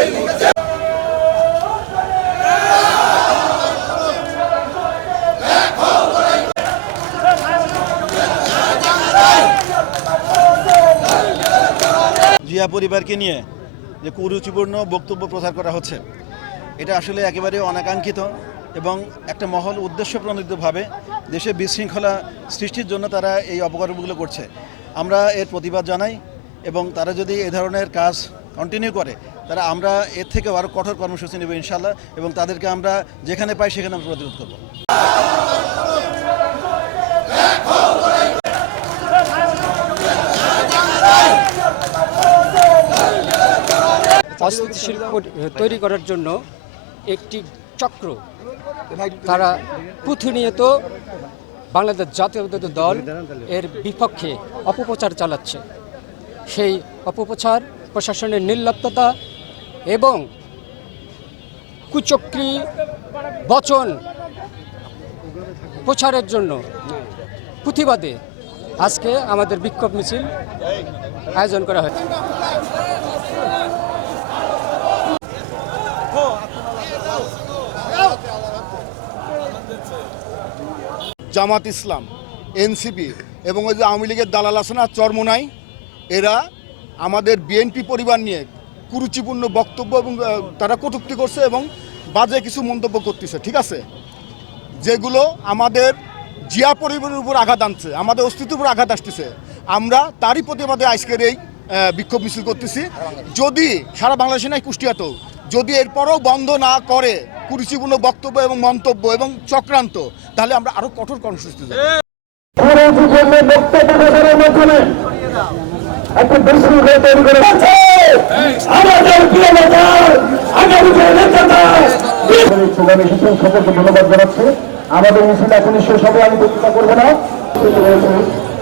জিয়া পরিবারকে নিয়ে যে কুরুচিপূর্ণ বক্তব্য প্রচার করা হচ্ছে, এটা আসলে একেবারে অনাকাঙ্ক্ষিত এবং একটা মহল উদ্দেশ্যপ্রণোদিতভাবে দেশে বিশৃঙ্খলা সৃষ্টির জন্য তারা এই অপকর্মগুলো করছে। আমরা এর প্রতিবাদ জানাই এবং তারা যদি এ ধরনের কাজ কন্টিনিউ করে তারা আমরা এর থেকেও আরও কঠোর কর্মসূচি নেব ইনশাল্লাহ, এবং তাদেরকে আমরা যেখানে পাই সেখানে আমরা প্রতিরোধ করব। অস্থিতিশীল তৈরি করার জন্য একটি চক্র তারা প্রতিনিয়ত বাংলাদেশ জাতীয়তাবাদী দল এর বিপক্ষে অপপ্রচার চালাচ্ছে। সেই অপপ্রচার প্রশাসনের নির্লিপ্ততা এবং কুচক্রী বচন প্রচারের জন্য প্রতিবাদে আজকে আমাদের বিক্ষোভ মিছিল আয়োজন করা হয়েছে। জামাত ইসলাম, এনসিপি এবং ওই যে আওয়ামী লীগের দালাল আছে না চরমোনাই, এরা আমাদের বিএনপি পরিবার নিয়ে কুরুচিপূর্ণ বক্তব্য এবং তারা কটূক্তি করছে এবং বাজে কিছু মন্তব্য করতেছে, ঠিক আছে, যেগুলো আমাদের জিয়া পরিবারের উপর আঘাত আনছে, আমাদের অস্তিত্বের উপর আঘাত আসতেছে। আমরা তারই প্রতিবাদে আজকের এই বিক্ষোভ মিছিল করতেছি। যদি সারা বাংলাদেশে নাই কুষ্টিয়াতেও যদি এরপরও বন্ধ না করে কুরুচিপূর্ণ বক্তব্য এবং মন্তব্য এবং চক্রান্ত, তাহলে আমরা আরো কঠোর কর্মসূচি দেব। ধন্যবাদ জানাচ্ছি। আমাদের মিছিল এখন শেষ হবে, আমি বক্তৃতা করবো না।